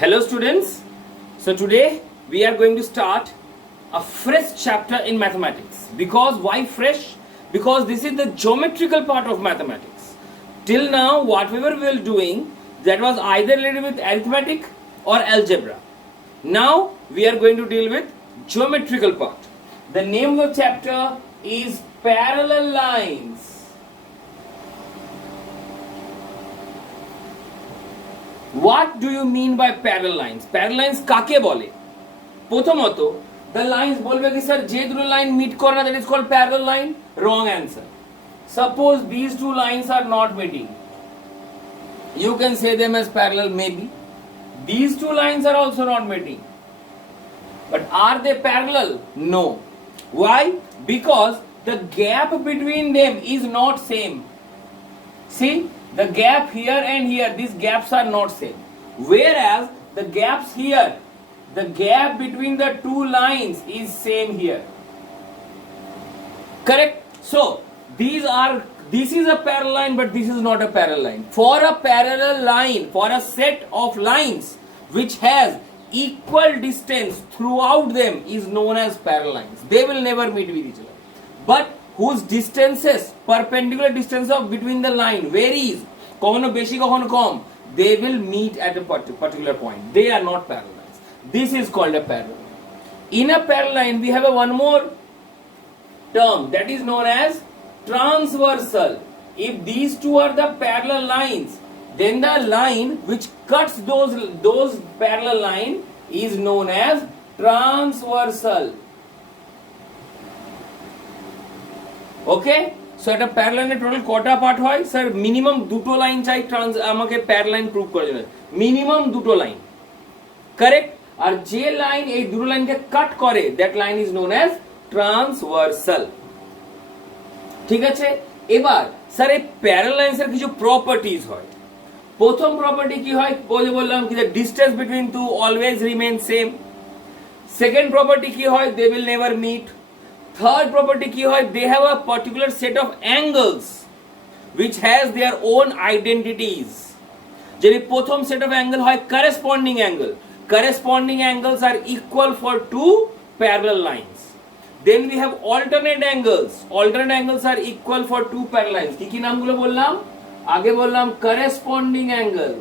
Hello students, so today we are going to start a fresh chapter in mathematics. Because why fresh? Because this is the geometrical part of mathematics. Till now whatever we were doing, that was either related with arithmetic or algebra. Now we are going to deal with geometrical part. The name of the chapter is parallel lines. What do you mean by parallel lines? Parallel lines কাকে বলে? প্রথমত the lines বলবে কি sir যে দুটো line meet করে না that is called parallel line. Wrong answer. Suppose these two lines are not meeting. You can say them as parallel maybe. These two lines are also not meeting. But are they parallel? No. Why? Because the gap between them is not same. See? The gap here and here, these gaps are not same. Whereas the gaps here, the gap between the two lines is same here. Correct? So, this is a parallel line, but this is not a parallel line. For a parallel line, for a set of lines which has equal distance throughout them is known as parallel lines. They will never meet with each other. But whose distances, perpendicular distance of between the line varies, কখনো বেশি কখনো কম, they will meet at a particular point. They are not parallel lines. This is called a parallel line. In a parallel line we have one more term that is known as transversal. If these two are the parallel lines, then the line which cuts those parallel line is known as transversal. Okay, so একটা parallel লাইনের total কটা part হয় sir? Minimum দুটো line চাই আমাকে parallel line prove করার জন্য, minimum দুটো লাইন। কারেক্ট? আর যে লাইন এই দুটো লাইনকে কাট করে that line is known as transversal. ঠিক আছে, এবার স্যার এই প্যারালাল লাইনসের কিছু প্রপার্টিজ হয়। প্রথম প্রপার্টি কি হয় বললাম কি, the distance between two always remain same. Second property কি হয়, they will never meet. Third property কি হয়, they have a particular set of angles which has their own identities. যদি প্রথম set of angle হয় corresponding angle, corresponding angles are equal for two parallel lines. Then we have alternate angles, alternate angles are equal for two parallel lines. কি কি নামগুলো বললাম? আগে বললাম corresponding angle,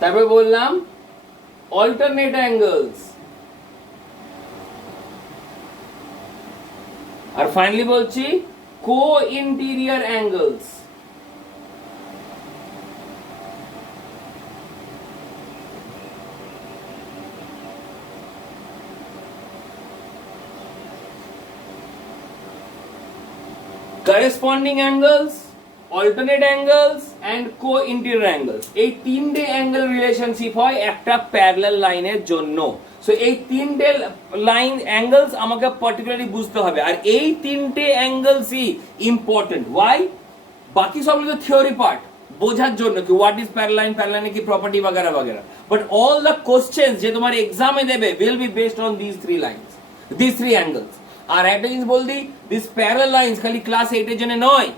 তারপর বললাম alternate angles, আর ফাইনালি বলছি co-interior angles. corresponding angles, alternate angles and co-interior angles, এই তিনটে অ্যাঙ্গেল রিলেশনশিপ হয় একটা প্যারালাল লাইনের জন্য। সো এই তিনটে লাইন অ্যাঙ্গেলস আমাকে পার্টিকুলারলি বুঝতে হবে, আর এই তিনটে অ্যাঙ্গেলসই ইম্পর্টেন্ট। ওয়াই? বাকি সবগুলো থিওরি পার্ট বোঝার জন্য কি what is parallel line, parallel লাইনের কি প্রপার্টি বাগেরা বাগেরা, বাট অল দ্য কোশ্চেন্স যে তোমার এক্সামে দেবে will be based on this three lines, this three angles. আর একটা জিনিস বল দিই, দিস প্যারালাল লাইনস খালি ক্লাস 8 এর জন্য নয়,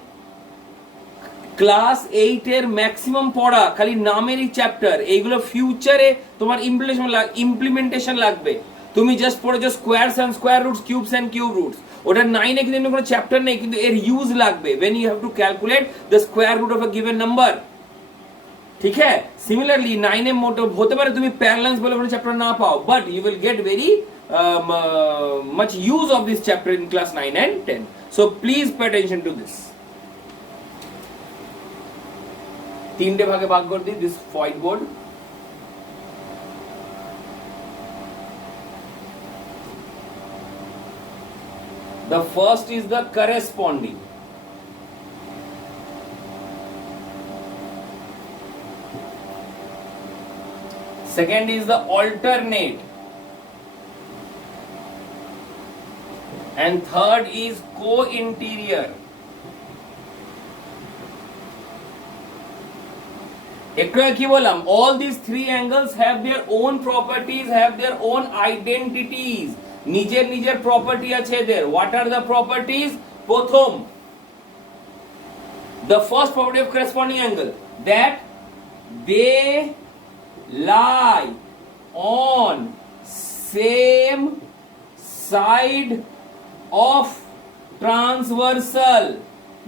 ক্লাস 8 এর ম্যাক্সিমাম পড়া খালি নামেরই চ্যাপ্টার, এইগুলো ফিউচারে তোমার ইমপ্লিমেন্টেশন লাগবে। তুমি জাস্ট পড়েছো squares and square roots, cubes and cube roots, ওটা 9 এ কিন্তু কোনো চ্যাপ্টার নেই, কিন্তু এর ইউজ লাগবে when you have to calculate the square root of a given number. ঠিক আছে, সিমিলারলি 9 এ মোটর হতে পারে তুমি প্যারালাল লাইনস বলে কোনো চ্যাপ্টার না পাও, but you will get very much use of this chapter in class 9 and 10. So please pay attention to this. তিনটে ভাগে ভাগ করে দিই this white board. The first is the corresponding, second is the alternate, and third is co-interior. একটু কি বললাম, all these three angles have their own properties, have their own identities. নিজের নিজের প্রপার্টি আছে এদের। What are the properties? প্রথম, the first property of corresponding angle, that they lie on same side of transversal,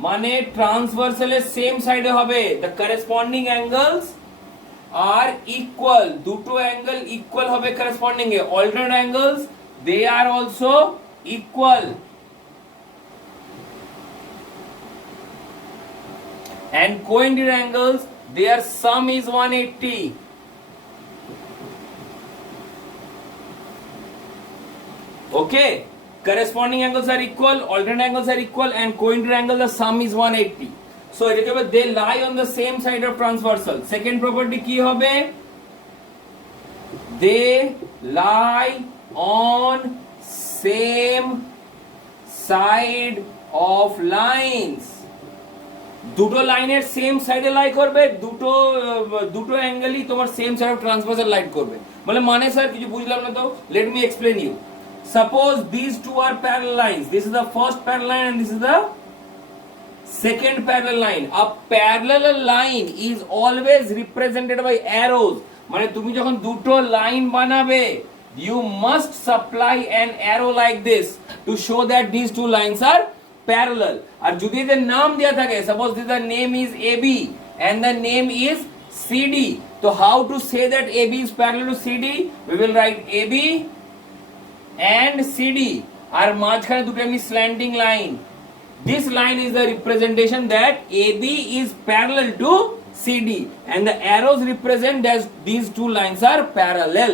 মানে transversal এর same সাইডে হবে, the corresponding angles are equal, দুটো অ্যাঙ্গেল ইকুয়াল হবে corresponding A, alternate angles they are also equal, and coincident angles their sum is 180. Okay, corresponding angles are equal, alternate angles are equal, and coincident angle the sum is 180. So এটাকে বলে they lie on the same side of transversal. Second property কি হবে? They lie on same side of lines. দুটো লাইনের same সাইডে লাই করবে, দুটো অ্যাঙ্গেলই তোমার same side of transversal line করবে, মানে স্যার কিছু বুঝলাম না তো, let me explain you. Suppose these two are parallel lines. This is the first parallel line and this is the second parallel line. A parallel line is always represented by arrows. মানে তুমি যখন দুটো line বানাবে, you must supply an arrow like this to show that these two lines are parallel. আর যদি এদের নাম দেয়া থাকে, suppose the name is AB and the name is CD, so how to say that AB is parallel to CD? We will write AB and CD আর মাঝখানে দুটো এমনি slanting line. This line is the representation that AB is parallel to CD and the arrows represent that these two lines are parallel.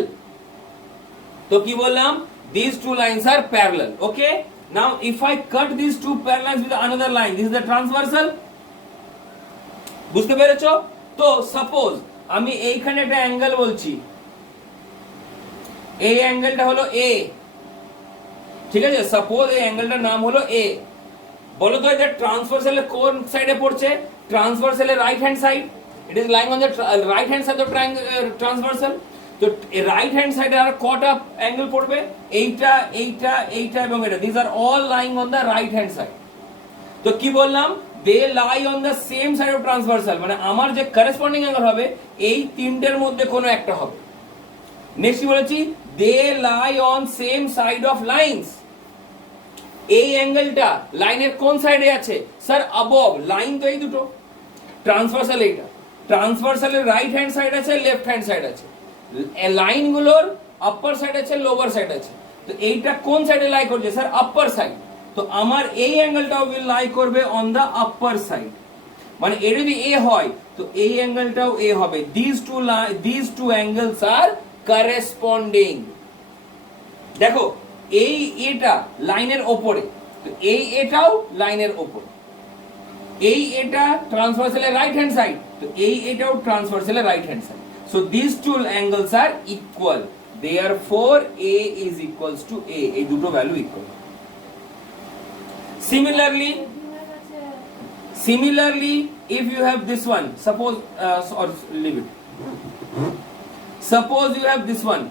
তো কি বললাম? These two lines are parallel. Okay, now if I cut these two parallels with another line, this is the transversal. বুঝতে পেরেছো? তো suppose আমি এইখানে একটা angle বলছি, এই অ্যাঙ্গেলটা হলো A, ঠিক আছে? সাপোজ এই অ্যাঙ্গেলটার নাম হলো A. বলো তো এটা ট্রান্সভার্সালের কোন সাইডে পড়ছে? ট্রান্সভার্সালের right hand side. It is lying on the right hand side of transversal. তো রাইট হ্যান্ড সাইডে আর কটা অ্যাঙ্গেল পড়বে? এইটা, এইটা, এইটা এবং এটা. This are all lying on the right hand side. তো কি বললাম? They lie on the same side of transversal, মানে আমার যে করেসপন্ডিং অ্যাঙ্গেল হবে এই তিনটের মধ্যে কোনো একটা হবে. নেক্সট বলেছি they lie on same side of lines. এই অ্যাঙ্গেলটা লাইনের কোন সাইডে আছে? Sir above. লাইন তো এই দুটো, ট্রান্সভার্সাল এইটা, ট্রান্সভার্সালের রাইট হ্যান্ড সাইড আছে, লেফট হ্যান্ড সাইড আছে, লাইনগুলোর আপার সাইড আছে, লোয়ার সাইড আছে. তো এইটা কোন সাইডে লাই করছে? স্যার আপার সাইড. তো আমার এই অ্যাঙ্গেলটাও উইল লাই করবে অন দা আপার সাইড, মানে এর যদি এ হয় তো এই অ্যাঙ্গেলটাও এ হবে. these two angles are corresponding. দেখো এই এটা লাইনের ওপরে, তো এই এটাও লাইনের ওপরে, এই এটা ট্রান্সভার্সালের রাইট হ্যান্ড সাইড, তো এই এটাও ট্রান্সভার্সালের right hand side. So these two angles are equal, therefore A is equals to A. এই দুটো value equal. Similarly, if you have this one, suppose or leave it. Suppose you have this one,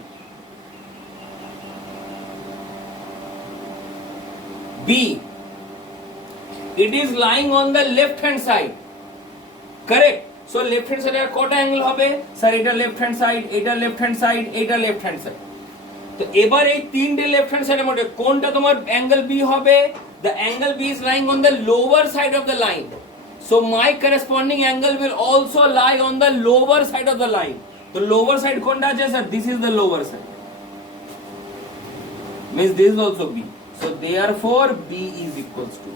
B. It is lying on the left hand side. Correct? So left hand side এর কটা angle হবে? Sir এটা left hand side, এটা left hand side, এটা left hand side. তো এবার এই তিনটে লেফট হ্যান্ড সাইডের মধ্যে কোনটা তোমার অ্যাঙ্গেল B হবে? The angle B is lying on the lower side of the line. So my corresponding angle will also lie on the lower side of the line. The lower side কোনটা আছে sir? This is the lower side. Means this is also B. So therefore B is equals to.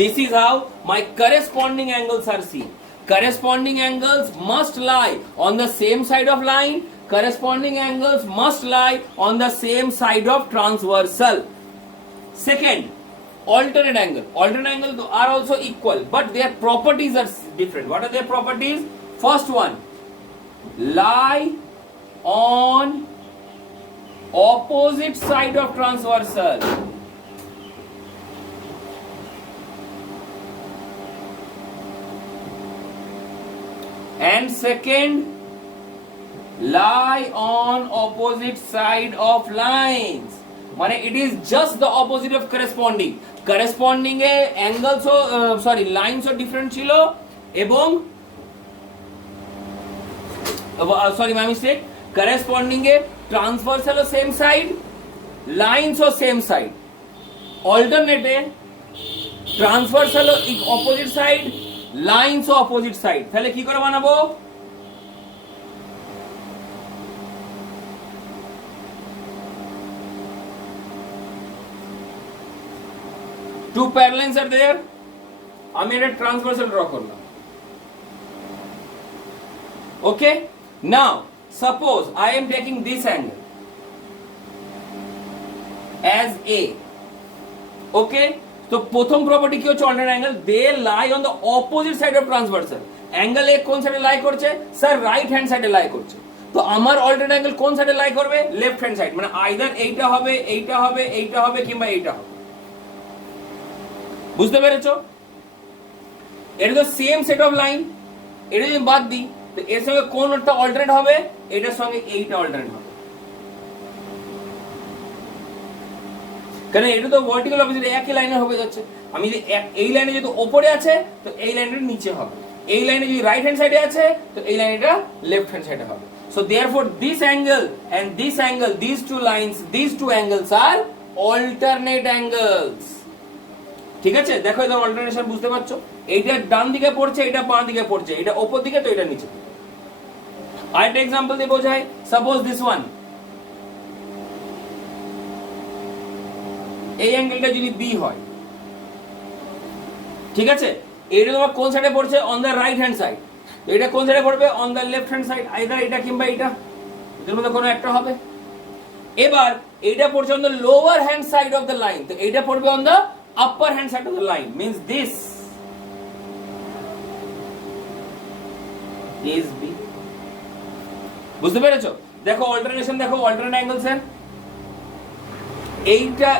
This is how my corresponding angles are seen. Corresponding angles must lie on the same side of line. Corresponding angles must lie on the same side of transversal. Second, alternate angle. Alternate angles are also equal, but their properties are different. What are their properties? First one, lie on opposite side of transversal. And second, lie on opposite side of lines. মানে it is just the opposite of corresponding. Corresponding এ angles ও sorry lines ও different ছিল এবং sorry my mistake, corresponding এ transversal ও same side, lines ও same side, অল্টারনেটে ট্রান্সভার্সাল ও অপোজিট সাইড, লাইনস ও অপোজিট সাইড। তাহলে কি করে বানাবো? টু প্যারালাইন্স আর देयर, আমি এটা ট্রান্সভার্সাল ড্র করলাম। Okay, now suppose I am taking this angle as a, okay. তো প্রথম প্রপার্টি কি হচ্ছে alternate angle, they lie on the opposite side of transversal. Angle A কোন সাইডে লাই করছে? স্যার রাইট হ্যান্ড সাইডে লাই করছে। তো আমার অল্টারনেট অ্যাঙ্গেল কোন সাইডে লাই করবে? লেফট হ্যান্ড সাইড, মানে আইদার এইটা হবে, এইটা হবে, এইটা হবে, কিংবা এইটা হবে। বুঝতে পেরেছো? এটা তো সেম সেট অফ লাইন, এটা যদি বাদ দিই তো এর সঙ্গে কোনটা অল্টারনেট হবে? এটার সঙ্গে এইটা অল্টারনেট হবে, কারণ এটা তো ভার্টিক্যাল অপোজিট একই লাইনে হবে যাচ্ছে। আমি যদি এই লাইনে যদি উপরে আছে তো এই লাইনের নিচে হবে, এই লাইনে যদি রাইট হ্যান্ড সাইডে আছে তো এই লাইনটা লেফট হ্যান্ড সাইডে হবে। So therefore this angle and this angle, this two lines, this two angles are alternate angles. ঠিক আছে, দেখো এটা অল্টারনেশন বুঝতে পারছো? এইটা ডান দিকে পড়ছে, এটা বাম দিকে পড়ছে, এটা উপর দিকে তো এটা নিচে। আরেকটা एग्जांपल দিয়ে বোঝাই, সাপোজ দিস ওয়ান, এই অ্যাঙ্গেলটা যদি বি হয়, ঠিক আছে, এটা তোমার কোন সাইডে পড়ছে? On the right hand side. তো এটা কোন সাইডে পড়বে? On the left hand side, either এটা কিংবা এটা, এর মধ্যে কোনো একটা হবে। এবার এটা পড়ছে on the lower hand side of the line, তো এটা পড়বে on the upper hand side of the line, means this is B. বুঝতে পেরেছো? দেখো অল্টারনেশন, দেখো অল্টারনেট অ্যাঙ্গেলস এর এইটা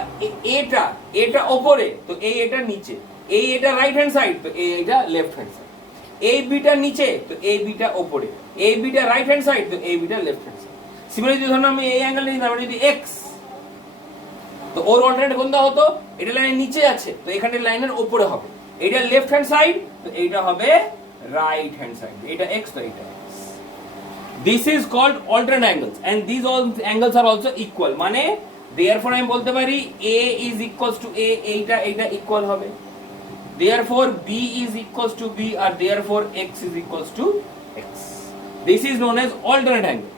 এটা এটা উপরে তো এই এটা নিচে, এই এটা রাইট হ্যান্ড সাইড তো এই এটা লেফট হ্যান্ড সাইড, এই বিটা নিচে তো এই বিটা উপরে, এই বিটা রাইট হ্যান্ড সাইড তো এই beta left hand side. Similarly যদি ধরুন আমি এই অ্যাঙ্গেল নিলাম, যদি x, তো ওর অল্টারনেট কোনটা হতো? এটা লাইনের নিচে আছে তো এখানে লাইনের উপরে হবে, এটা লেফট হ্যান্ড সাইড তো এইটা হবে রাইট হ্যান্ড সাইড, এটা x তো এইটা x। This is called alternate angles and these all angles are also equal, মানে therefore আমি বলতে পারি a is equals to a, এইটা এইটা ইকুয়াল হবে, therefore b is equals to b R therefore x is equals to x. This is known as alternate angle.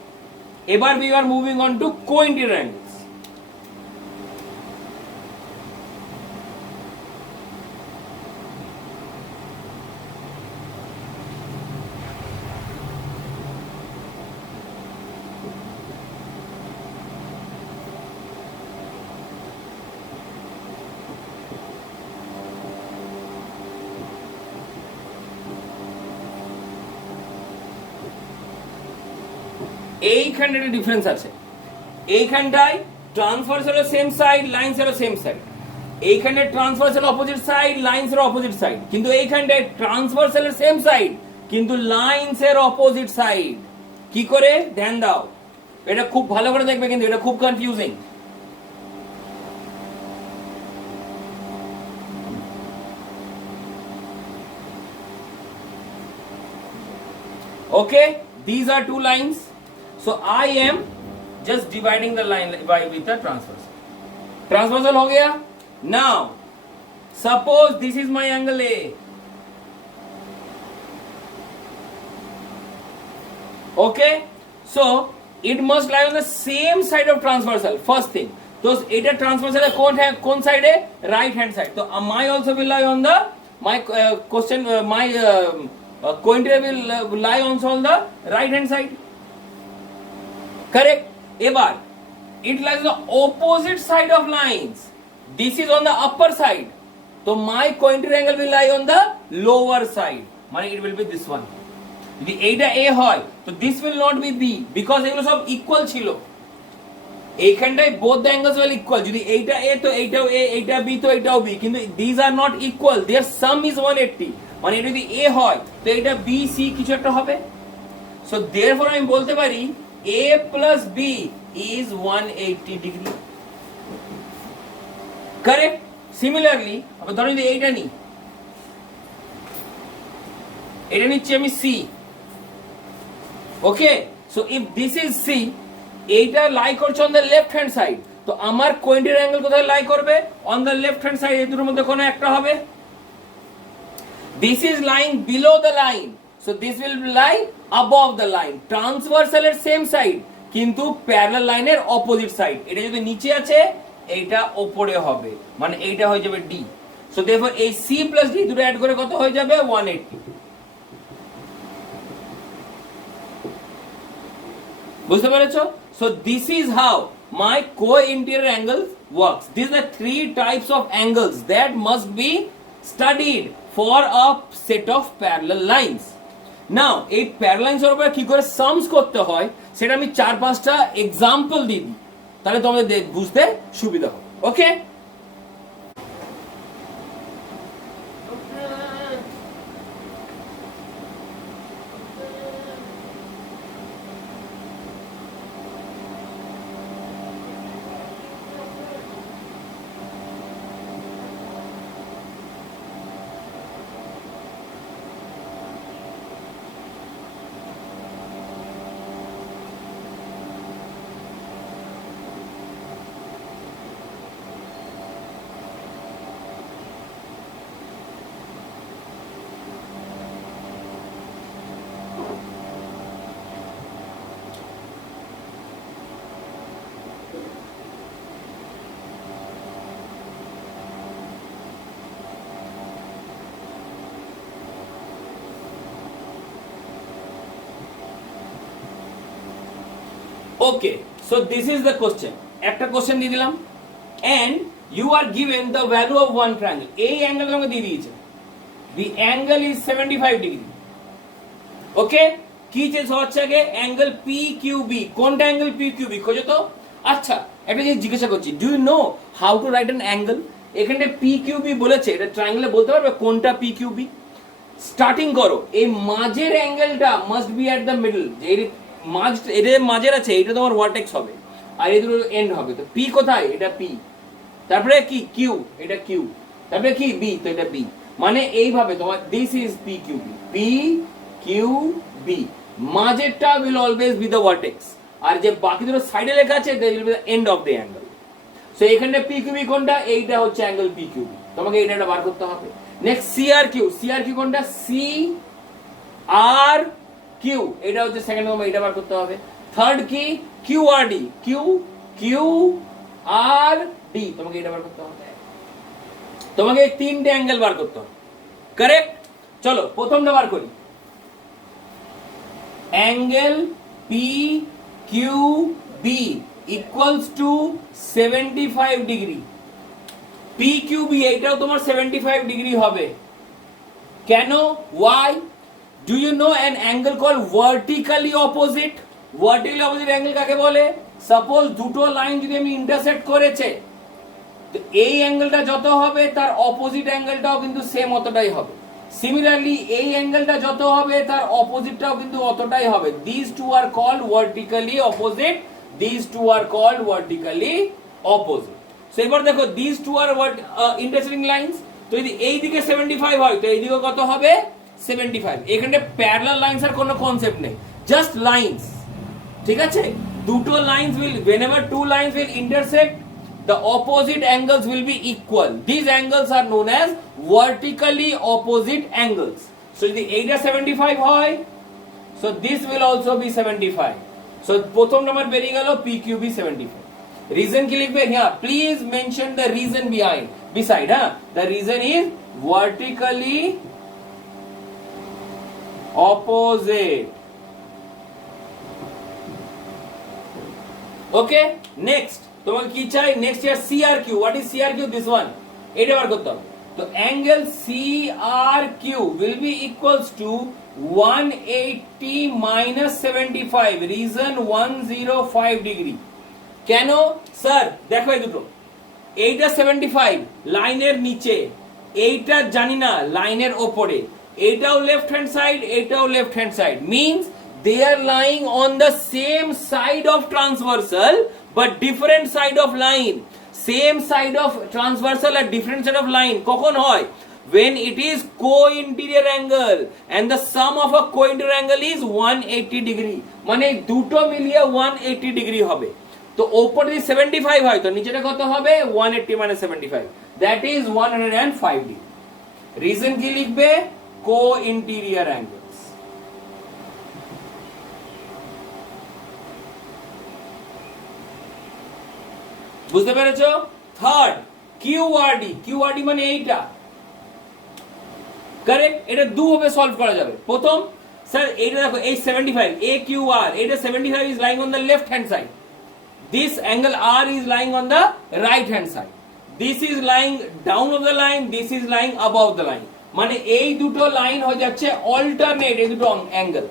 এবার we are moving on to co-interior angles. এইখানে একটা difference আছে, এইখানটায় transversal same side, lines এর same side, এইখানে transversal opposite side, lines এর opposite side, কিন্তু এইখানটায় ট্রান্সভার্সাল এর সেম সাইড কিন্তু লাইনস এর অপোজিট সাইড। কি করে? ধ্যান দাও, এটা খুব ভালো করে দেখবে, কিন্তু এটা খুব confusing. Okay, these are two lines. So I am just dividing the line by with the transversal. Transversal हो गया. Now, suppose this is my angle A. Okay, so it must lie on the same side of transversal. First thing, तो এটা transversal कौन है? कौन side है? Right hand side. So my also will lie on the my co-interior will lie also on the right hand side. Correct? এবার it lies on the opposite side of lines. This is on the upper side. So my co-interior angle will lie on the lower side. মানে it will be this one. যদি এইটা A হয় তো this will not be B because এগুলো সব equal ছিল। এইখানটায় both the angles will equal. যদি এইটা A তো এইটাও A, এইটা B তো এইটাও B, কিন্তু these are not equal. Their sum is 180. মানে এটা যদি A হয় তো এটা B C কিছু একটা হবে। So therefore আমি বলতে পারি A plus B is 180 degree. Correct? Similarly আবার ধরো যদি এইটা নিই, এটা নিচ্ছি আমি C, okay. So if this is C, এইটা লাই করছে on the left hand side, তো আমার কোয়েন্টের অ্যাঙ্গেল কোথায় লাই করবে? On the left hand side, এই দুটোর মধ্যে কোনো একটা হবে। This is lying below the line, so this will lie above the line. Transversal এর সেম সাইড কিন্তু প্যারালাল লাইনের অপোজিট সাইড। এটা যদি নিচে আছে এইটা উপরে হবে, মানে এইটা হয়ে যাবে ডি। সো therefore এই সি প্লাস ডি দুটো অ্যাড করে কত হয়ে যাবে? 180। বুঝতে পেরেছো? So this is how my co-interior angles works. These are three types of angles that must be studied for a set of parallel lines. Now এই parallel lines এর উপর কি করে সামস করতে হয় সেটা আমি 4-5টা एग्जांपल দিই, তাহলে তোমাদের বুঝতে সুবিধা হবে। ওকে, okay, so this is the question. একটা কোশ্চেন দিয়ে দিলাম, and you are given the value of one triangle. এই অ্যাঙ্গেল তোমাকে দিয়ে দিয়েছে, the angle is 75 degree. ওকে, কি চেঞ্জ হচ্ছে আগে? Angle PQB। কোনটা অ্যাঙ্গেল PQB খোঁজো তো। আচ্ছা, একটা জিনিস জিজ্ঞাসা করছি, do you know how to write an angle? এখানে PQB বলেছে, এটা ট্রায়াঙ্গেলে বলতে পারবে কোনটা PQB? স্টার্টিং করো, এই মাঝের অ্যাঙ্গেলটা must be at the middle. যে মাঝ, এটা মাঝের আছে, এটা তোমার ভার্টেক্স হবে, আর এই দুটো এন্ড হবে। তো পি কোথায়? এটা পি। তারপরে কি? কিউ, এটা কিউ। তারপরে কি? বি, তো এটা বি। মানে এইভাবে তোমার this is P Q B, P Q B. মাঝেরটা will always be the vertex, আর যে বাকি দুটো সাইডে লেখা আছে that will be the end of the angle. So এখানে পি কিউ বি কোনটা? এইটা হচ্ছে অ্যাঙ্গেল পি কিউ বি, তোমাকে এইটা বার করতে হবে। নেক্সট সি আর কিউ, সি আর কিউ কোনটা? সি আর কিউ, এটা হচ্ছে সেকেন্ড নম্বর, এটা বার করতে হবে। থার্ড কি? Q R D, Q Q R D, তোমাকে এটা বার করতে হবে। তোমাকে এই তিনটে অ্যাঙ্গেল বার করতে হবে, কারেক্ট? চলো প্রথমটা বার করি। Angle P Q B equals to 75 degree. P Q B এইটাও তোমার 75 ডিগ্রি হবে। কেন? Why? Do you know an angle called vertically opposite? Vertically opposite angle কাকে বলে? সাপোজ দুটো লাইন যদি আমি ইন্টারসেক্ট করেছে, তো এই অ্যাঙ্গেলটা যত হবে তার অপোজিট অ্যাঙ্গেলটাও কিন্তু সেম অতটাই হবে। সিমিলারলি এই অ্যাঙ্গেলটা যত হবে তার অপোজিটটাও কিন্তু অতটাই হবে। These two are called vertically opposite. These two are called vertically opposite. So এবার দেখো, these two are intersecting lines. তো যদি এই দিকে 75 হয়, তো এই দিকে কত হবে? 75। এখানে প্যারালাল লাইনস এর কোনো কনসেপ্ট নেই, জাস্ট লাইনস। ঠিক আছে, দুটো lines will, whenever two lines will intersect, the opposite angles will be equal. These angles are known as vertically opposite angles. So যদি এইটা 75 হয়, so this will also be 75. So প্রথম number বেরিয়ে গেল PQB 75। Reason কি লিখবে? হ্যাঁ, please mention the reason behind, beside, হ্যাঁ, the reason is vertically opposite. Okay, next তোমাকে কি চাই? Next year CRQ. What is CRQ? This one. এটা বার করতে হবে। তো angle CRQ will be equals to 180 minus 75. Reason 105 degree. কেন? স্যার দেখো এই দুটো, এইটা 75 লাইনের নিচে, এইটা জানি না লাইনের ওপরে, এটাও লেফট হ্যান্ড সাইড, এটাও left hand side, means they are lying on the same side of transversal but different side of line. Same side of transversal আর ডিফারেন্ট সাইড অফ লাইন কখন হয়? when it is co-interior angle and the sum of a co-interior angle is 180 degree, মানে দুটো মিলিয়ে 180 degree হবে। তো উপরে যদি 75 হয় তো নিচেটা কত হবে? 180 মানে 75, that is 105 ডিগ্রি। রিজন কি লিখবে? co-interior angles। বুঝতে পেরেছো? থার্ড কিউআরডি, কিউআরডি মানে এইটা, কারেক্ট? এটা দুভাবে সলভ করা যাবে। প্রথম, স্যার এইটা দেখো, এই 75 এ কিউ আর, এটা 75 is lying on the left hand side, this angle R is lying on the right hand side, this is lying down of the line, this is lying above the line, মানে এই দুটো line হয়ে যাচ্ছে alternate, এই দুটো angle.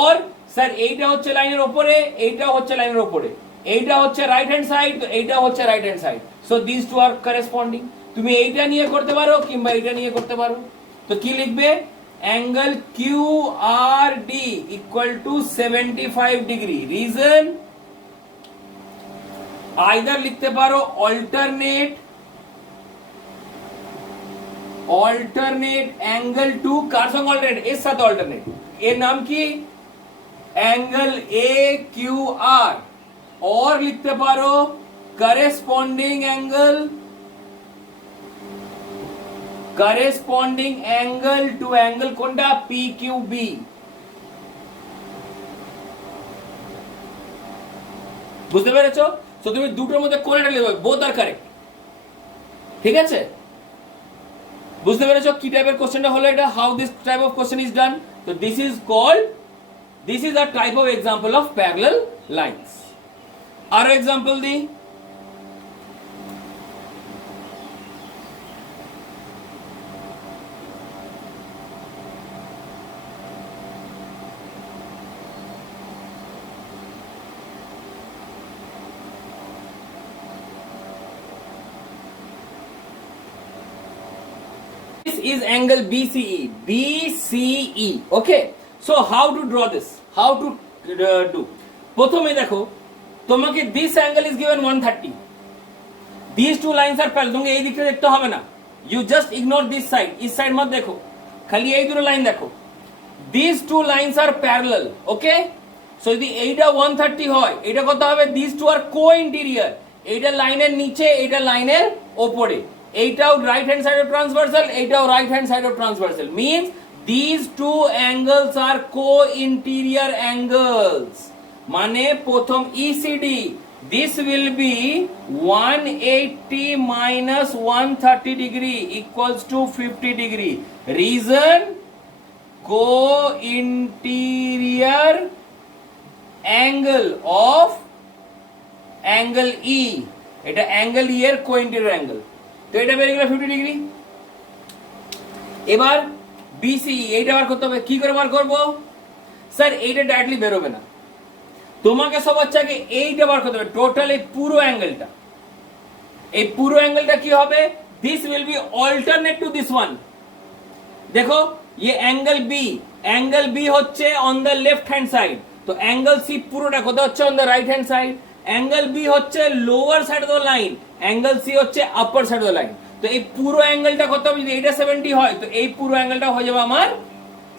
Or sir এইটা হচ্ছে লাইনের উপরে, এইটা হচ্ছে লাইনের উপরে, এইটা হচ্ছে রাইট হ্যান্ড সাইড, তো এইটা হচ্ছে right hand side, so this two are corresponding. তুমি এইটা নিয়ে করতে পারো কিংবা এইটা নিয়ে করতে পারো। তো কি লিখবে? Angle Q R D equal to 75 degree. Reason, either লিখতে পারো অল্টারনেট অ্যাঙ্গেল টু, কার সঙ্গে অল্টারনেট? এর সাথে অল্টারনেট, এর নাম কি? Angle A Q R. और লিখতে পারো করেসপন্ডিং অ্যাঙ্গেল টু অ্যাঙ্গেল কোনটা? P Q B. বুঝতে পেরেছো? তো তুমি দুটোর মধ্যে কোনটা লিখবে? বোথ আর কারেক্ট, ঠিক আছে? বুঝতে পেরেছো কি টাইপের কোশ্চেনটা হলো এটা? How this type of question is done. তো this is a type of example of parallel lines. আরো এক্সাম্পল দিই। This is angle BCE. BCE. Okay. So how to draw this? How to do? প্রথমে দেখো, তোমাকে this angle is given 130. These two lines are parallel. তোমাকে এই দিকটা দেখতে হবে না। You just ignore this side. इस साइड मत देखो, খালি এই দুটো লাইন দেখো। These two lines are parallel. Okay? So যদি এইটা 130 হয়, এটা কত হবে? These two are co-interior. এইটা লাইনের নিচে, এইটা লাইনের উপরে। এইটাও right hand side of transversal, এইটাও right hand side of transversal. Means these two angles are co-interior angles. মানে প্রথম ECD, this will be 180 minus 130 degree equals to 50 degree. Reason, co-interior angle of angle E. এটা angle E এর co-interior angle, তো এটা বেরিয়ে গেল 50 degree. এবার BCE এইটা বার করতে হবে। কি করে বার করব? স্যার এইটা ডাইরেক্টলি বেরোবে না, তোমাকে সব হচ্ছে কি এইটা বার করতে হবে, টোটাল এই পুরো অ্যাঙ্গেলটা। এই পুরো অ্যাঙ্গেলটা কি হবে? This will be alternate to this one. দেখো, ये অ্যাঙ্গেল বি হচ্ছে on the left hand side, তো অ্যাঙ্গেল সি পুরোটা কোথায় হচ্ছে? On the right hand side. Angle B হচ্ছে lower side of the line, angle C হচ্ছে upper side of the line. তো এই পুরো অ্যাঙ্গেলটা কত হবে? যদি এইটা 70 হয় তো এই পুরো অ্যাঙ্গেলটা হয়ে যাবে আমার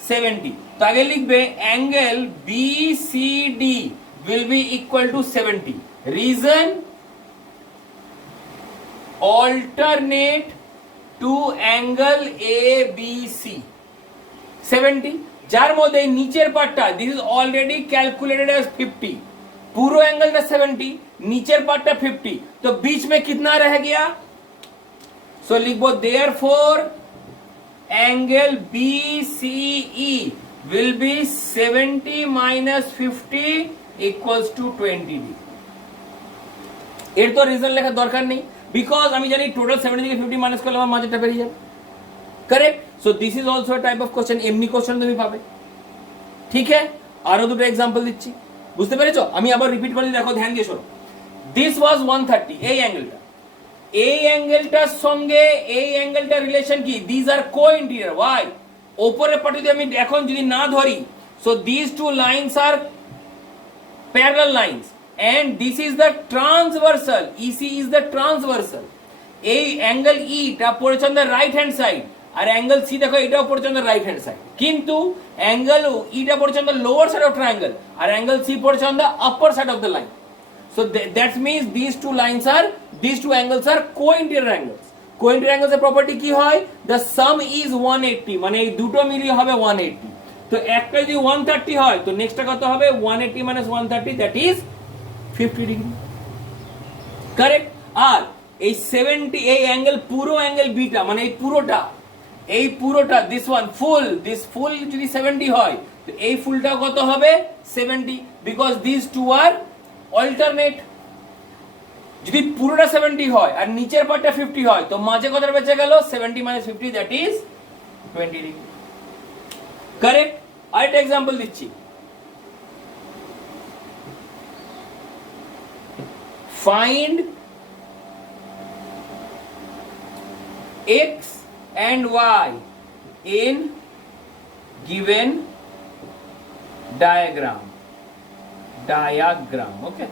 70। তো আগে লিখবে angle BCD will be equal to 70. Reason, alternate to angle ABC 70, যার মধ্যে নিচের পার্টটা this is already calculated as 50, पूरा एंगल का 70, नीचे पार्ट का 50, तो बीच में कितना रह गया? सो लिखो therefore angle BCE will be 70 minus 50 equals to 20 degree. এর তো রিজন লেখার দরকার নেই, বিকজ আমি জানি টোটাল 70 থেকে 50 মাইনাস করলে আমার মাঝেটা বেরিয়ে যাবে। Correct? So this is also type of question, এমনি কোশ্চেন তুমি পাবে। ঠিক আছে, আরো দুটো এক্সাম্পল দিচ্ছি, বুঝতে পেরেছো? আমি আবার রিপিট করে দেখো, ধ্যান দিয়ে শোনো। দিস ওয়াজ 130, এই অ্যাঙ্গেলটা, এই অ্যাঙ্গেলটার সঙ্গে এই অ্যাঙ্গেলটার রিলেশন কি? This are co-interior. ওয়াই? উপরের পার্ট যদি আমি এখন যদি না ধরি, so this two lines are parallel lines and this is the transversal, EC is the transversal. এই অ্যাঙ্গেল ইটা পড়েছে on the right hand side, আর অ্যাঙ্গেল সি দেখো এটাও পড়েছে on the right hand side, কিন্তু অ্যাঙ্গেল ইটা পড়েছে on the lower side of triangle, আর angle C পড়েছে on the upper side of the line. So that means these two angles are co-interior angles. Co-interior angles এর property কি হয়? The sum is 180, মানে এই দুটো মিলিয়ে হবে 180. তো একটা যদি 130 হয় তো নেক্সটটা কত হবে? 180 minus 130, that is 50 degree. Correct? আর এই 70, এই অ্যাঙ্গেল পুরো অ্যাঙ্গেল বিটা, মানে এই পুরোটা this full যদি 70 হয় তো এই ফুলটা কত হবে? 70, because these two are alternate. যদি পুরোটা 70 হয় আর নিচের পার্টটা 50 হয় তো মাঝে কত বেঁচে গেল? 70 minus 50, that is 20 degree. Correct? আরেকটা एग्जांपल দিচ্ছি. Find x and y in given diagram. Okay.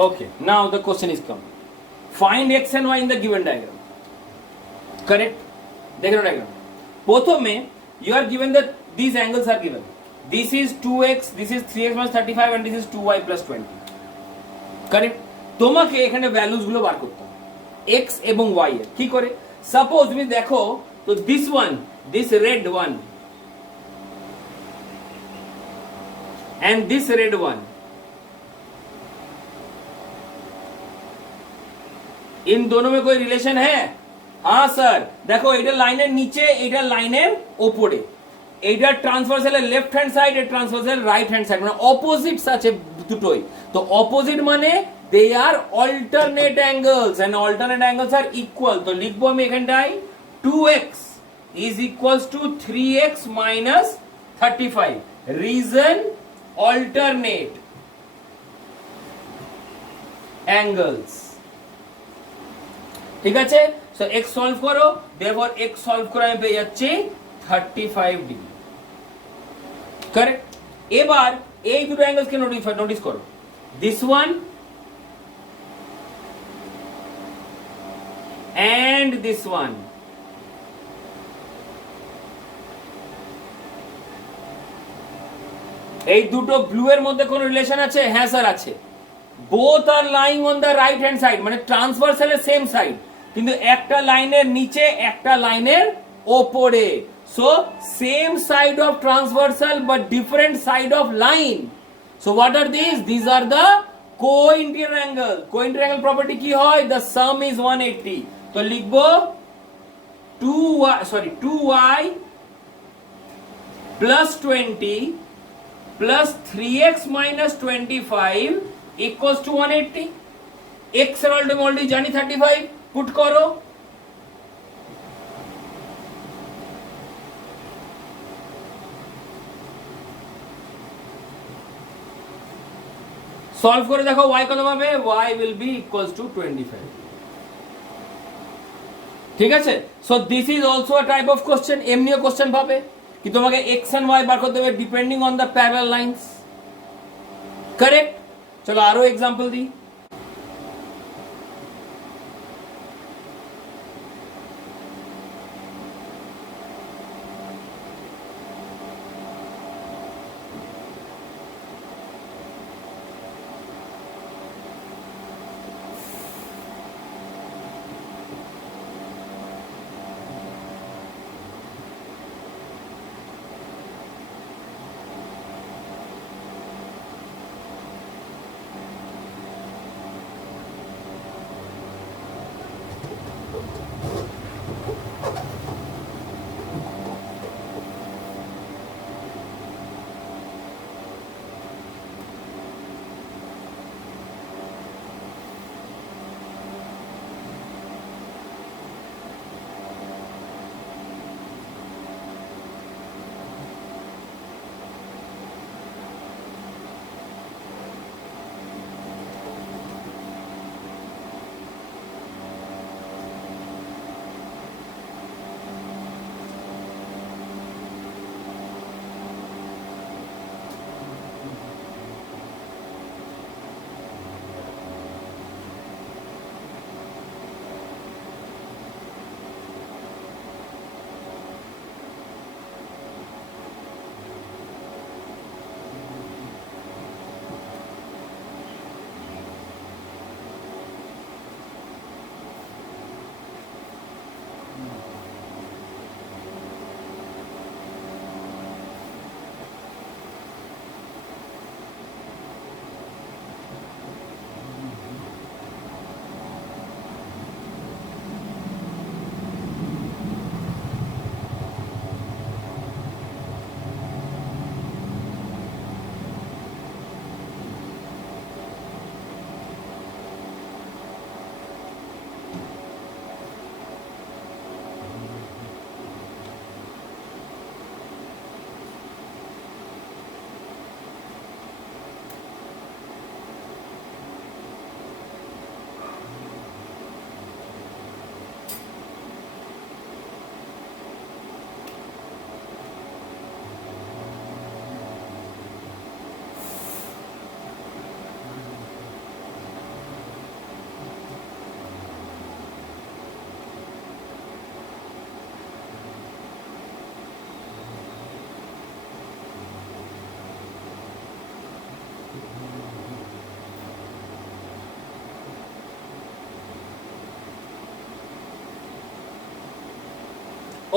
Okay, now the question is come. Find x and y in the given diagram. Correct? দেখো diagram. প্রথমে you are given that these angles are given. This is 2x, this is 3x minus 35 and this is 2y plus 20. Correct? তোমাকে এখানে values গুলো বার করতে হবে x এবং y এর। কি করে? সাপোজ তুমি দেখো তো this red one and this red one, इन दोनों में कोई रिलेशन है? हाँ सर, देखो এটা লাইনের নিচে, এটা লাইনের উপরে, এটা ট্রান্সভার্সালের লেফট হ্যান্ড সাইড, এটা ট্রান্সভার্সালের রাইট হ্যান্ড সাইড, মানে অপোজিটস আছে দুটোই। তো অপোজিট মানে they are alternate angles, and alternate angles are equal. তো লিখবো আমি এখানটায় 2x is equals to 3x minus 35. Reason alternate. Angles. ঠিক আছে, সো x সলভ করো, দেয়ারফর x সলভ করে আমি পেয়ে যাচ্ছি 35 ডিগ্রি। কারেক্ট। এবার এই দুটো অ্যাঙ্গেলস কে নোটিস করো, this one and this one. এই দুটো ব্লু এর মধ্যে কোন রিলেশন আছে? হ্যাঁ স্যার আছে। Both are lying on the right hand side, মানে ট্রান্সভার্সালের সেম সাইড, কিন্তু একটা লাইনের নিচে একটা লাইনের ওপরে। So same side of transversal but different side of line. So what are this? This are the co-interior angle. Co-interior angle property কি হয়? The sum is 180. তো লিখবো 2y plus 20 plus 3x minus 25 equals to 180. x এর already জানি 35, put করো। Solve করে দেখো y কত পাবে? y will be equals to 25. ঠিক আছে, so this is also a type of question. এমনিও কোশ্চেন পাবে কি তোমাকে x and y বার করতে হবে depending on the parallel lines. Correct. চলো আরো এক্সাম্পল দিই।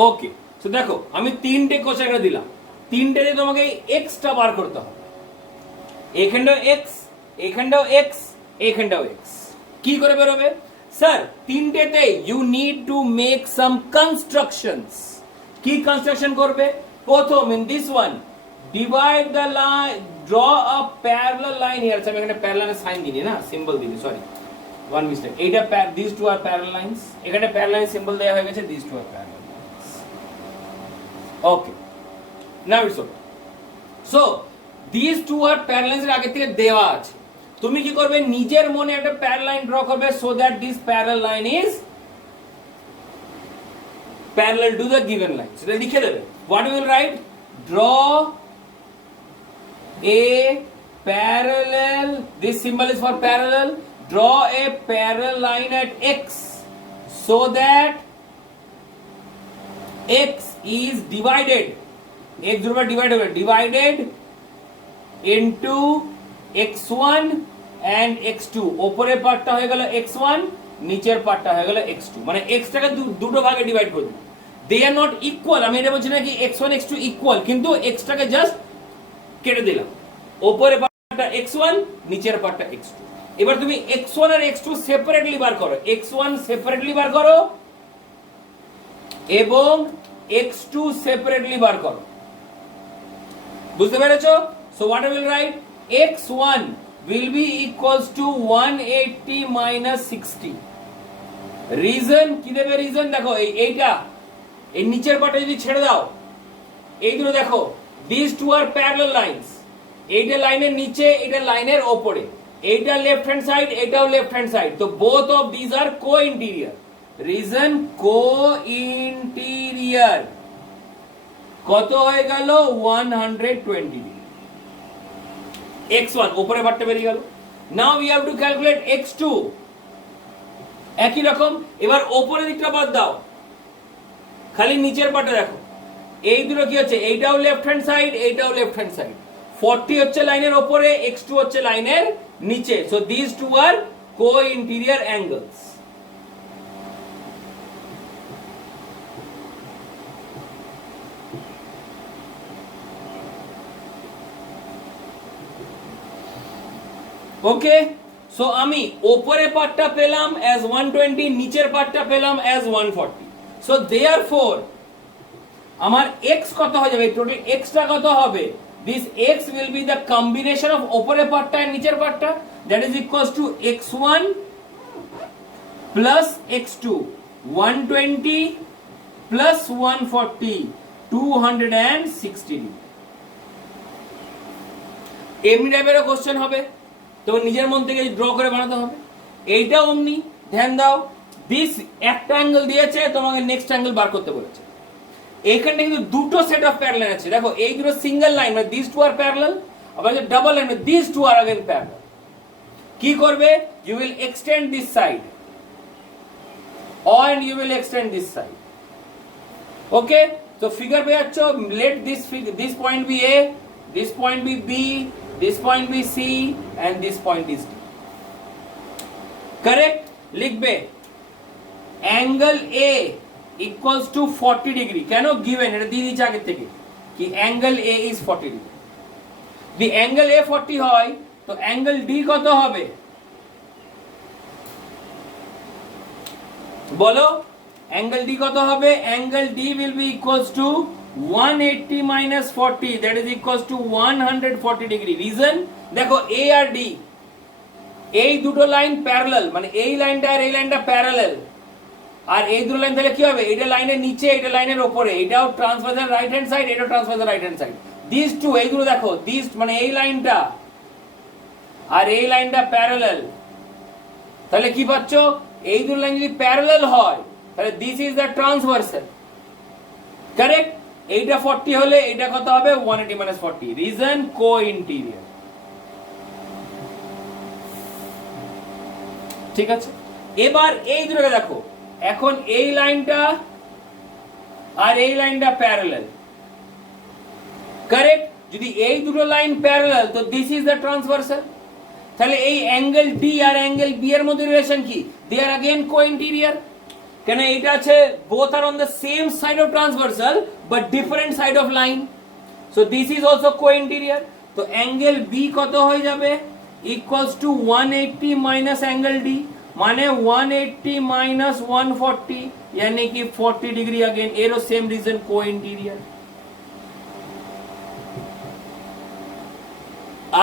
ওকে, সো দেখো আমি তিনটে কোশ্চেন দিলাম, তিনটেতে তোমাকে এক্সটা বার করতে হবে। এখানটাও এক্স, এখানটাও এক্স, এখানটাও এক্স। কি করে বেরোবে? স্যার তিনটেতে you need to make some constructions. কি কনস্ট্রাকশন করবে? প্রথম in this one divide the line, draw a parallel line here. আমি এখানে প্যারালাল সাইন দিই না, সিম্বল দিই, সরি ওয়ান মিস্টেক। এইটা this two are parallel lines, এখানে প্যারালাল সিম্বল দেওয়া হয়ে গেছে, this two are parallel. Okay, now it's okay. So these two are parallel এর আগে থেকে দেওয়া আছে, তুমি কি করবে নিজের মনে একটা প্যারাল লাইন ড্র করবে so that this parallel line is parallel to the given line. সেটা লিখে দেবে। What you will write? Draw a parallel. This symbol is for parallel. Draw a parallel line at x so that x is divided. X divided into x1 and x2. ওপরের পার্টটা হয়ে গেল x1, নিচের পার্টটা হয়ে গেল x2, মানে x টাকে দুটো ভাগে ডিভাইড করে দিই। দে আর নট ইকুয়াল, আমি এটা বলছি না কি x1 x2 ইকুয়াল, কিন্তু x টাকে জাস্ট কেটে দিলাম। ওপরের পার্টটা x1, নিচের পার্টটা x2। এবার তুমি x1 আর x2 সেপারেটলি বার করো, x1 সেপারেটলি বার করো এবং x2 সেপারেটলি বার করো। বুঝতে পেরেছো? So what will write? x1 will be equals to 180 minus 60. Reason কি দেবে? রিজন দেখো এইটা, এই নিচের পার্টটা যদি ছেড়ে দাও, এই দুটো দেখো, these two are parallel lines. এইটা লাইনের নিচে, এটা লাইনের উপরে, এইটা লেফট হ্যান্ড সাইড, এটাও লেফট হ্যান্ড সাইড, তো both of these are co-interior. Reason co-interior কত হয়ে গেল? 120 ডিগ্রি। x1 উপরে পার্টটা বেরিয়ে গেল। Now we have to calculate x2। একই রকম, এবার উপরের দিকটা বাদ দাও, খালি নিচের পার্টটা দেখো। এই দুটো কি হচ্ছে? এইটাও লেফট হ্যান্ড সাইড, এইটাও লেফট হ্যান্ড সাইড। 40 হচ্ছে লাইনের উপরে, x2 হচ্ছে লাইনের নিচে। So this two are co-interior angles. Okay, so আমি উপরের পার্টটা পেলাম as 120, নিচের পার্টটা পেলাম as 140. সো দেয়ারফর আমার x কত হয়ে যাবে? টোটাল x টা কত হবে? This x will be the combination of উপরের পার্টটা আর নিচের পার্টটা, that is equals to x1 plus x2, 120 plus 140, 260 degree. এমনি টাইপের কোশ্চেন হবে, তো নিজের মন থেকে ড্র করে বানাতে হবে। এইটা অমনি, ধ্যান দাও, দিস একটা অ্যাঙ্গেল দিয়েছে, তোমাকে নেক্সট অ্যাঙ্গেল বার করতে বলেছে। এইখানে কিন্তু দুটো সেট অফ প্যারালাল আছে, দেখো এই দুটো সিঙ্গেল লাইন, মানে দিস টু আর প্যারালাল, আবার double line, this two are again parallel. কি করবে? You will extend this side and you will extend this side. Okay, so figure পেয়ে যাচ্ছ, let this point be a, this point be b, this point be c and this point is d. Correct? লিখবে angle a equals to 40 degree. কেন? given, এটা দিয়ে দিচ্ছি আগে থেকে কি angle a is 40 degree. the angle a 40 হয়, তো angle d কত হবে? বলো, angle d কত হবে? angle d will be equals to 180 minus 40, that is equals to 140 degree. reason দেখো a আর d এই দুটো লাইন প্যারালাল, মানে এই লাইনটা আর এই লাইনটা প্যারালাল, আর এই দুটো লাইন তাহলে কি হবে? এটা লাইনের নিচে, এটা লাইনের উপরে, এটাও ট্রান্সভার্সাল রাইট হ্যান্ড সাইড, এটাও transversal right hand side. This two, এই দুটো দেখো, দিস মানে এই লাইনটা আর এই লাইনটা প্যারালাল, তাহলে কি পাচ্ছ? এই দুটো লাইন যদি প্যারালাল হয় তাহলে this is the transversal. Correct? এইটা 40 হলে এটা কত হবে? 180 minus 40. Reason co-interior। ঠিক আছে, এবার এই দুটোকে দেখো, এখন এই লাইনটা আর এই লাইনটা প্যারালাল। কারেক্ট? যদি এই দুটো লাইন প্যারালাল, তো দিস ইজ দ্য ট্রান্সভার্সাল। তাহলে এই অ্যাঙ্গেল ডি আর অ্যাঙ্গেল বি এর মধ্যে রিলেশন কি? দে আর अगेन co-interior। কেন? এইটা আছে both are on the same side of transversal but different side of line, so this is also co-interior. তো অ্যাঙ্গেল বি কত হয়ে যাবে? equals to 180 minus angle D, মানে 180 minus 140, यानी कि 40 ডিগ্রি। अगेन এরও সেম রিজন co-interior।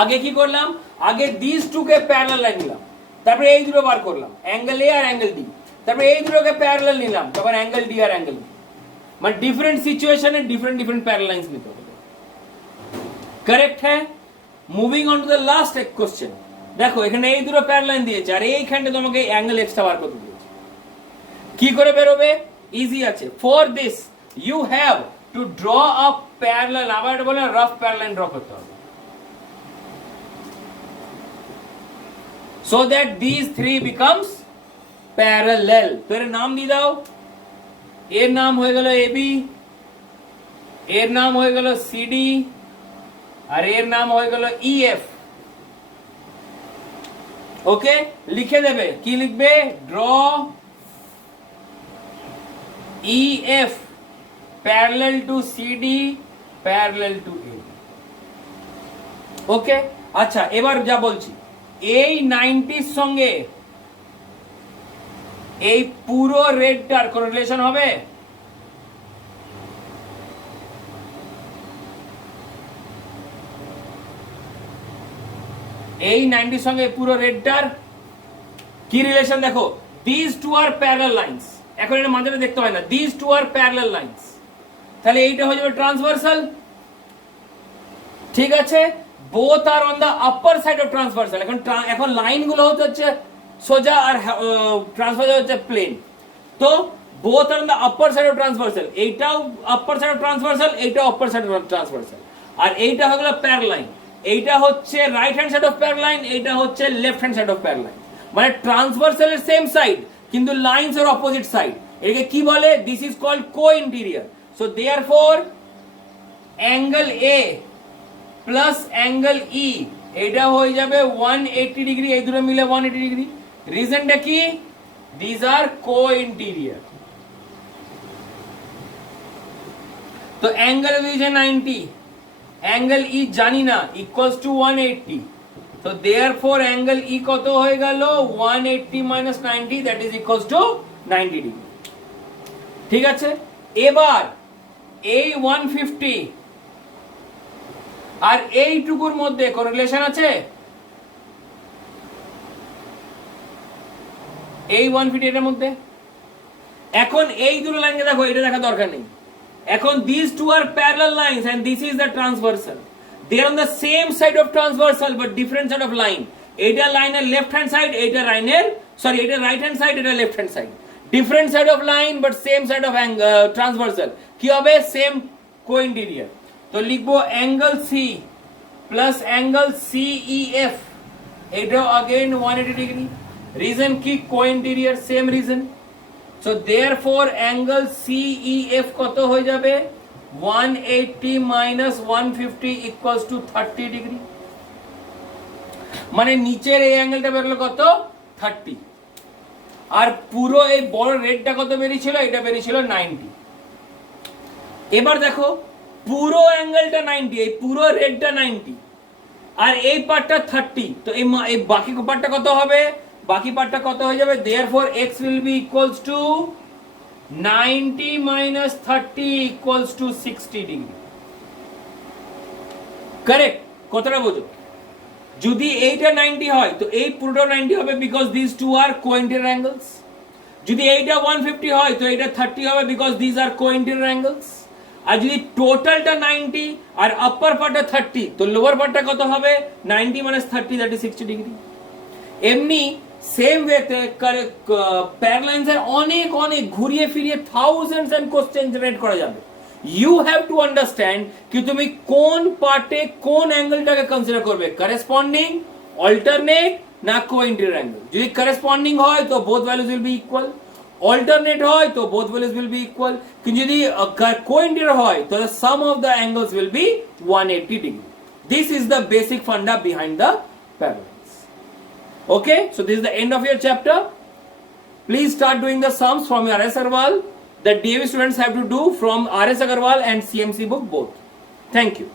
আগে কি করলাম? আগে দিস টু কে প্যারালাল লাইন নিলাম, তারপরে এই দুটো বার করলাম, অ্যাঙ্গেল এ আর অ্যাঙ্গেল ডি, তারপরে এই দুটোকে প্যারালাল নিলাম, তখন অ্যাঙ্গেল ডি আর অ্যাঙ্গেল বি, মানে ডিফারেন্ট সিচুয়েশনে ডিফারেন্ট প্যারালাল লাইন্স নিতে হবে। करेक्ट है? Moving on to the last एक क्वेश्चन। দেখো এখানে এই দুটো প্যারালাইন দিয়েছে আর এইখানটা তোমাকে অ্যাঙ্গেল এক্সট্রা বার করতে দিয়েছে। কি করে বেরোবে? ইজি আছে। For this you have to draw a parallel, আবার এটা বলে রাফ প্যারালাইন ড্র করতে হবে, so that these three becomes parallel। তো এর নাম দিয়ে দাও, এর নাম হয়ে গেল এবি, এর নাম হয়ে গেল সিডি, আর এর নাম হয়ে গেল ইএফ। ওকে, লিখে দেবে, কি লিখবে? Draw EF parallel to CD parallel to AB. Okay, আচ্ছা এবার যা বলছি, এই 90 সঙ্গে এই পুরো রেডটার কোন রিলেশন হবে? এই 90 সঙ্গে পুরো রেডটার কি রিলেশন? দেখো, these two are parallel lines। এখন এটা মাঝে দেখতে হয় না, these two are parallel lines, তাহলে এইটা হয়ে যাবে ট্রান্সভার্সাল। ঠিক আছে, both are on the upper side of transversal। এখন লাইন গুলো হচ্ছে সোজা আর ট্রান্সভার্সাল হচ্ছে প্লেন। তো both are on the upper side of transversal, এইটাও upper side of transversal, এইটাও upper side of transversal, আর এইটা হয়ে গেল প্যারালাইন। এইটা হচ্ছে right hand side of parallel line, এইটা হচ্ছে left hand side of parallel line. মানে ট্রান্সভার্সাল এর সেম সাইড কিন্তু লাইনস এর অপোজিট সাইড। এটাকে কি বলে? This is called co-interior. So therefore angle A plus angle E এটা হয়ে যাবে 180 ডিগ্রি, এই দুটো মিলে 180 ডিগ্রি। রিজনটা কি? দিস আর কো-ইন্টেরিয়র। তো অ্যাঙ্গেল দিয়েছে 90, অ্যাঙ্গেল ই জানি না, ইকুয়ালস টু 180। তো দেয়ারফর অ্যাঙ্গেল ই কত হয়ে গেল? 180 minus 90, that is equals to 90 degree. ঠিক আছে, এবার এই 150 আর এইটুকুর মধ্যে কোন রিলেশন আছে? এই 150 এর মধ্যে। এখন এই দুটো লাইনকে দেখো, এটা দেখা দরকার নেই। এখন these two are parallel lines and this is the transversal, they are on the same side of transversal but different side of line। এটা লাইনের লেফট হ্যান্ড সাইড, এটা লাইনের এটা রাইট হ্যান্ড সাইড, এটা left hand side. Different side of line but same side of transversal. কি হবে? Same co-interior. তো লিখবো angle C plus angle CEF, এটাও अगेन 180 ডিগ্রি। রিজন কি? Co-interior, same reason. So therefore angle CEF কত হয়ে যাবে? 180 minus 150 equals to 30 ডিগ্রি। মানে নিচের এই অ্যাঙ্গেলটা বেরোলো কত? 30। আর পুরো এই বড় রেডটা কত বেরিয়েছিল? এটা বেরিয়েছিল 90। এবার দেখো, পুরো অ্যাঙ্গেলটা 90, এই পুরো রেডটা 90 আর এই পার্টটা 30। তো এই বাকি পার্টটা কত হবে? বাকি পার্টটা কত হয়ে যাবে? therefore x will be equals to 90 minus 30 equals to 60 degree. Correct? কতটা বোঝো? যদি এইটা 90 হয় তো এই পুরোটা 90 হবে because these two are co-interior angles। যদি এইটা 150 হয় তো এটা 30 হবে because these are co-interior angles। আর যদি টোটালটা 90 আর আপার পার্টটা 30 তো লোয়ার পার্টটা কত হবে? 90 minus 30 that is 60 ডিগ্রি। এমনি সেম ওয়েতে প্যারালাইন্সের অনেক অনেক ঘুরিয়ে ফিরিয়ে থাউজেন্ডস এন্ড কোশ্চেন জেনারেট করা যাবে। ইউ হ্যাভ টু আন্ডারস্ট্যান্ড কি তুমি কোন পার্টে কোন অ্যাঙ্গেলটাকে কনসিডার করবে, করেসপন্ডিং, অল্টারনেট না কো-ইন্টেরিয়র অ্যাঙ্গেল। যদি করেসপন্ডিং হয় তো both values will be equal, alternate হয় তো both values will be equal, কিন্তু যদি কো-ইন্টেরিয়র হয় তো the sum of the angles will be 180 degree। This is the basic funda behind the parallel। Okay, so this is the end of your chapter. Please start doing the sums from your RS Agarwal that DAV students have to do from RS Agarwal and CMC book both. Thank you.